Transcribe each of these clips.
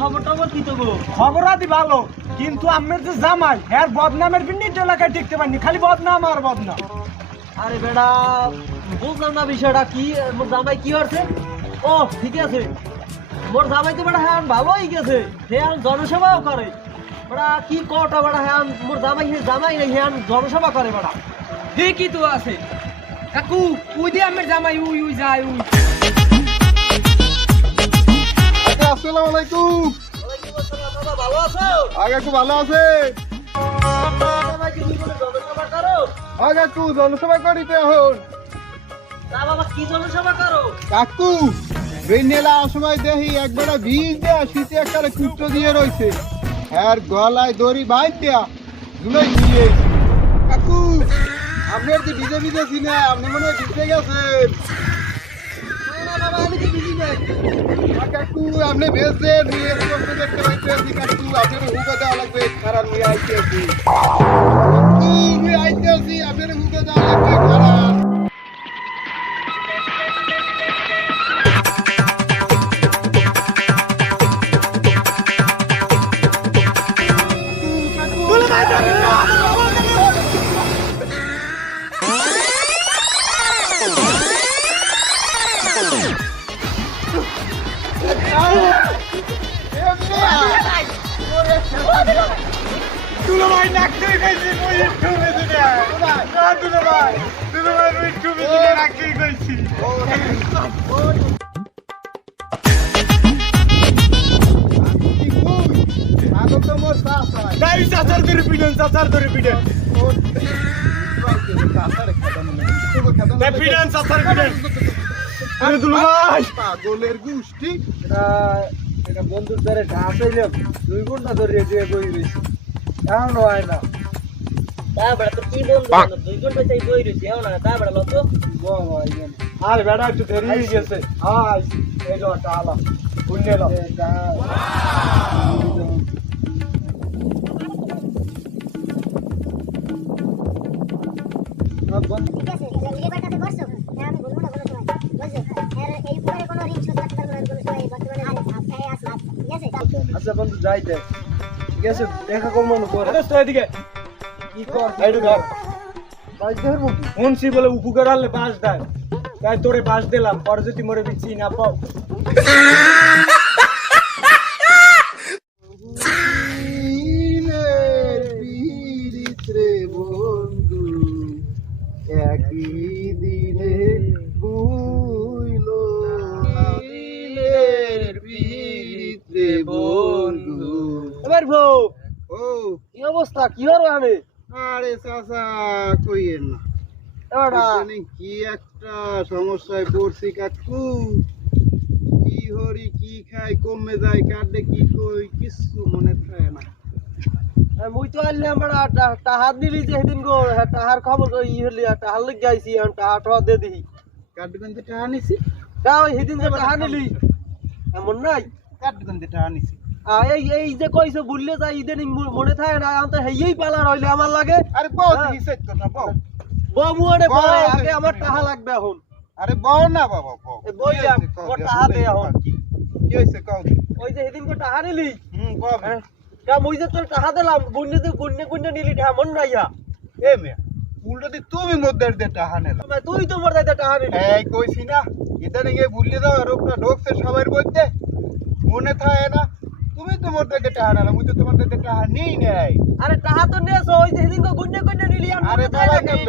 খবর টবর কি তো গো? খবর আদি ভালো, কিন্তু আমের যে জামাই হ্যাঁ বদনামের বিন্নি এলাকায় টিকতে পারিনি, খালি বদনাম আর বদনাম। আরে বেটা বুঝলাম না বিষয়টা কি, মোর জামাই কি হচ্ছে? ও ঠিক আছে, মোর জামাই তো বেটা হ্যাঁ ভালোই গেছে, হ্যাঁ জনসেবাও করে বেটা। কি কটা বেটা হ্যাঁ মোর জামাই জামাই নেই, হ্যাঁ জনসেবা করে বেটা। ঠিকই তো আছে কাকু, উই দিয়ে আমের জামাই উই উই যায় উই। আসসালামু আলাইকুম। ওয়ালাইকুম আসসালাম, দাদা ভালো আছো? আগে একটু ভালো আছে। জামাই কি তুমি জনসেবা করো? আগে একটু জনসভা করিতে এখন না বাবা, কি জনসেবা করো? কাকু বেনেলা সময় দেখি একবারে ভিজ দেয়া শীতে একটা কুটো দিয়ে রইছে, আর গলায় দড়ি বাইর দেয়া দুলাই দিয়ে। কাকু আপনার যে ভিজে ভিজে ছিনে আপনি মনে হয় ভিজে গেছেন। না বাবা, আমি তো বুঝি না। কাকু আপনি ভেজছেন নিয়ে করতে দেখতে পাইতেছি। কাকু আপনার হুকা দেওয়া লাগবে, কারণ মুই আইতে আছি। কাকু মুই আইতে আছি, আপনার হুকা দেওয়া লাগবে কারণ। তুলো ভাই নাকতে গেছি, মই একটু বেঁচে যায় না। তুলো ভাই আমি একটু বেঁচে যায়, নাকতে গেছি। তাই চাচার ধরে পিডেন, চাচার ধরে পিডেন, পিডেন চাচার পিডেন। আরে তুলো ভাই পাগলের গোষ্ঠী। এটা বন্ধুর দ্বারে ঘাস হইলে 2 ঘন্টা ধরে দিয়ে বই রয়েছি, এখন হয় না। তা বেটা তো কি বলবো, 2 ঘন্টা চাই বই রইছি এও না। তা বেটা লতো আর বেড়া একটু দেরি হয়ে গেছে। হাই এই লো টালা বুঝলে লো ঠিক আছে, লেবার কাছে করছো? হ্যাঁ আমি বলবো না কোনো সময়, বুঝছো? এর এই উপরে কোনো ঋণ শোধ করতে পারবো না কোনো সময়, বর্তমানে আজকে আসলাম, ঠিক আছে? আচ্ছা বন্ধু যাইতে, ঠিক আছে দেখা করবো না পরে। আরে তো এদিকে কি কর এইটু ধর বাস ধরবো কি মুন্সি বলে উপকার হলে বাস দেয়, তাই তোরে বাস দিলাম, পরে যদি মরে বিচ্ছি না পাও। বন্ধু একই দিনে বুইলো পিড়িতে বন্ধু। এবার বউ ও কি অবস্থা, কি হলো? আমি আরে চাচা কইয়েন না, এবারটা জানি কি একটা সমস্যায় পড়ছি কাকু। কি হরি কি খাই কমে যায়, কাটে কি কই কিছু মনে থাকে না। মুই তো আইলাম বড় টাহার দিলি যে সেদিন গো, টাহার খবর ই হলি, টাহার লই যাইছি, এখন টাহার ঠা দে দিই। কাটগঞ্জে টাকা নিছি, তা ওই সেদিন যে টাহা নিলি এমন নাই। কাটগঞ্জে টাকা নিছি। এই এই যে কইছো বুঝলে যাই ইদানিং মনে থাকে না, এখন তো হেই পালা রইলে আমার লাগে। আরে বউ হ্যাঁ। হিসেব কর না বউ। বউ মুয়ারে বউ পরে আছে, আগে আমার টাহা লাগবে এখন। আরে বউ না বাবা বউ। এ বই যা, ওর টাহা দে এখন। কি হইছে কও? ওই যে সেদিন গো টাহা নিলি, কও। তা মুই যে তোর টাহা দিলাম, গুন্নে নিলি টাহা মন নাইয়া। এ মিয়া উল্টো দি তুমি মধ্যে দে টাকা নেলা। তুই তো মোর দাইতে টাহা নিলি। এই কইছি না ইদানিং এ ভুলে দাও, রোগটা ঢোকছে সবার মধ্যে, মনে থাকে না। তুমি তো মোর থেকে টাকা নেলা, মুই তো তোমার থেকে টাকা নেই নাই। আরে টাহা তো নেছো, ওই যে সেদিন গো গুন্নে নিলি। আরে বাবা নেই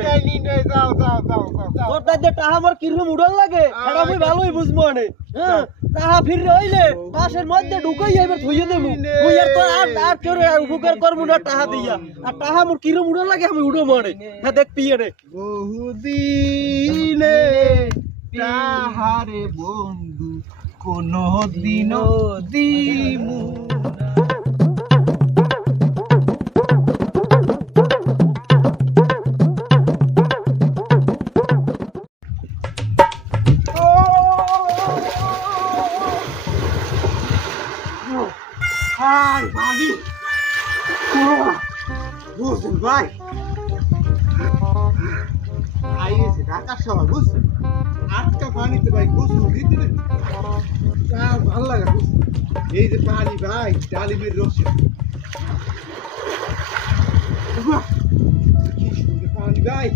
নাই, যাও যাও যাও যাও। তোর দাইতে টাহা মোর কিরকম উড়াল লাগে, এটা মুই ভালোই বুঝবো আনে। হ্যাঁ টাহা ফিরে হইলে পাশের মধ্যে ঢুকাই এবার থইয়ে দেবো। মুই আর তো আর কেউ উপকার করবো না টাহা দিয়া। আর টাহা মোর কিরকম উড়াল লাগে আমি উড়ো মারে। হ্যাঁ দেখবি আরে বহুদিনে তাহারে বন্ধু কোনো দিনও দিমু। হাই বাড়ি বুঝছেন ভাই, আইয়েছে ঢাকার শহর বুঝছেন, আটকা পানিতে ভাই গোসল দিতে ভালো লাগে এই যে পানি ভাই ডালিমের রসে বাহ, কি সুন্দর পানি ভাই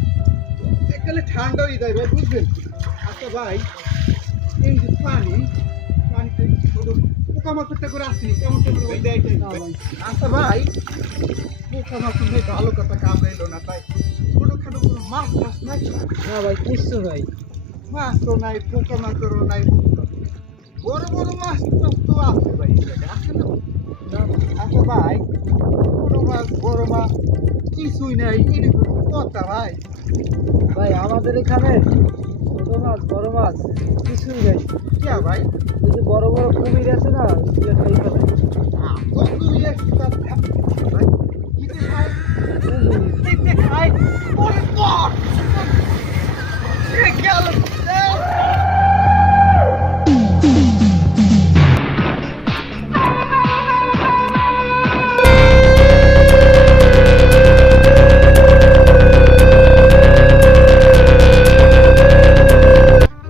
এককালে ঠান্ডা হয়ে যায় ভাই বুঝবেন আচ্ছা ভাই এই যে পানিতে পোকামাকড়টা করে আসি কেমন কেমন ভাই দেয় আচ্ছা ভাই পোকামাকড় নেই ভালো কথা কামড়াইলো না তাই ছোটখাটো কোনো মাছ নাই না ভাই কিচ্ছু ভাই মাছও নাই পোকামাকড়ও নাই বড় বড় মাছ তো আছে ভাই এই জায়গায়, আছে না আচ্ছা ভাই ছোট মাছ বড় মাছ কিছুই নাই এটা কোনো কথা ভাই ভাই আমাদের এখানে ছোট মাছ বড় মাছ কিছুই নেই কে ভাই এই যে বড় বড় কুমির আছে না সেটা খাই ফেলে বন্ধু ভাই কিতে খায় কিতে খায় ওরে বাপ এ গেল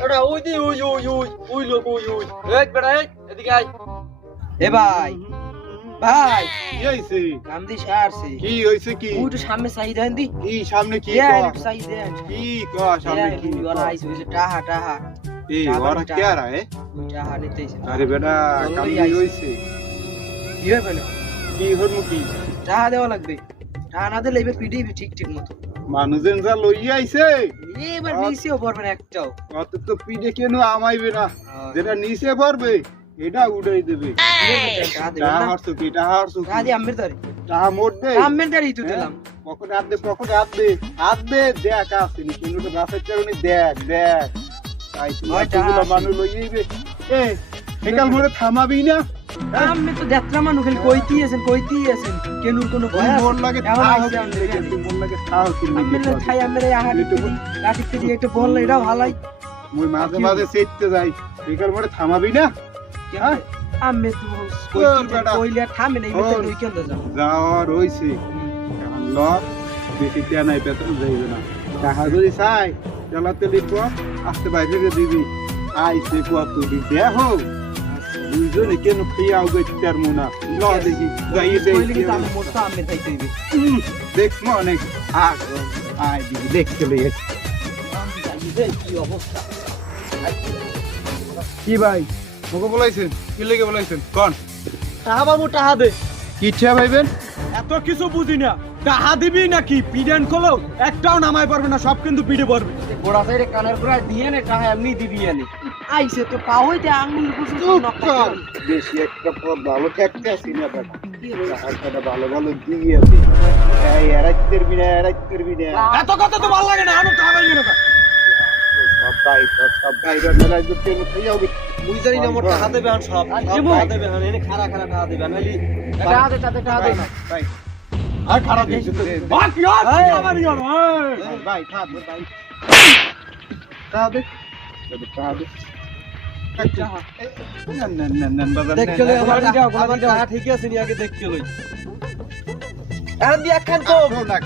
এডা ওই দি ওই লোক ওই এই বেটা এই এদিকে আয় এ ভাই ভাই কি হইছে নাম দি সারছে কি হইছে কি ওই তো সামনে চাই দেন দি কি সামনে কি ইয়া কয়? একটু চাই দেন কি ক সামনে কি ওরা কয়? আইছে ওই যে টাহা এই টাহা ওরা কে আর আয় ওই টাহা নিতেছে আরে বেটা চলো, কাম এই কি আইছে। হইছে কি হবে না কি হরমু কি টাহা দেওয়া লাগবে টাহা না দিলে এবার পিডিবি ঠিক মতো মানুষজন যা লইয়া আইছে এবার নিচেও পড়বে না একটাও অত তো পিঠে কেন আমাইবে না যেটা নিচে পড়বে এটা উড়াই দেবে টাহা হারছো কি টাহা হারছো কি? আদি আমের দাঁড়ি টাহা মোড়বে আমের দাঁড়ি তো দিলাম পকেটে হাত দে দেখ আসিনি কিন্তু তো গাছের চারুনি দেখ তাই তো ওই টাহা এতগুলো আছে। মানুষ লইয়াই বে এ একাল মোড়ে থামাবি না আমি তো যাত্রা মানুষ খালি কইতেই আছেন কেনুর কোনো ভয় আছে মন লাগে এমন থাও আইছে আমের কিনলে, দাঁড়ি। মন লাগে থাও কিনলে আমের কি খাই আমের এই আহার একটু- লাঠিতে দিয়ে একটু বললে এটাও ভালাই মুই মাঝে মাঝে সেটতে যাই একাল মোড়ে থামাবি না হ্যাঁ? আমি তো ওর বেটা। কইলে আর থামে না এবার ওর। তুই কেন যাও যাওয়া রইছে এখন ল বেশি টেনাই পেতন যাইবে না টাকা যদি চাই চালাতে লিখ আসতে বাইরে দিবি আইসে কত তুই দেখো দুইজনে কেন খেয়াও গেছার মোনা ল দেখি যাইয়ে কইলে দেখি কিন্তু আমি মোটা আমি খাইতে হইবে দেখবো অনেক আয় দিবি দেখতে লেগেছে কি অবস্থা কি ভাই মোকে বলাইছেন কি লেগে বলাইছেন কোন টাহা বাবু টাহা দে কি ইচ্ছা ভাইবেন এত কিছু বুঝি না টাহা দিবি নাকি পিডেন খোলো একটাও নামাই পারবে না সব কিন্তু পিডে পড়বে গোড়া সাইডে কানের গোড়া দিয়ে নে টাহা এমনি দিবি আনি আইছে তো পা হইতে আঙ্গুল কুসুম চুপ নকটা কর বেশি একটা পর ভালো ঠেকতে আসি না বেটা টাকাটা ভালো ভালো দিয়ে আছে এই এরাইতের বিনা এত কথা তো ভালো লাগে না আমি টাহা পাইনি না সব ভাইরা মেলা কেন খেয়াও মুই জানি না মোর টাহা দেবে আর সব টাহা দেবে আর এনে খাড়া টাহা দেবে নালি টাহা দে টাহা দে ভাই আর খারাপ দিয়েছে তো বাক ইয়ার আমার ইয়ার ভাই থাক ভাই কাদে কাদে দেখ চলে আমার টাহা ঠিক আছে নি আগে দেখ চলে এখন দি একখান কম না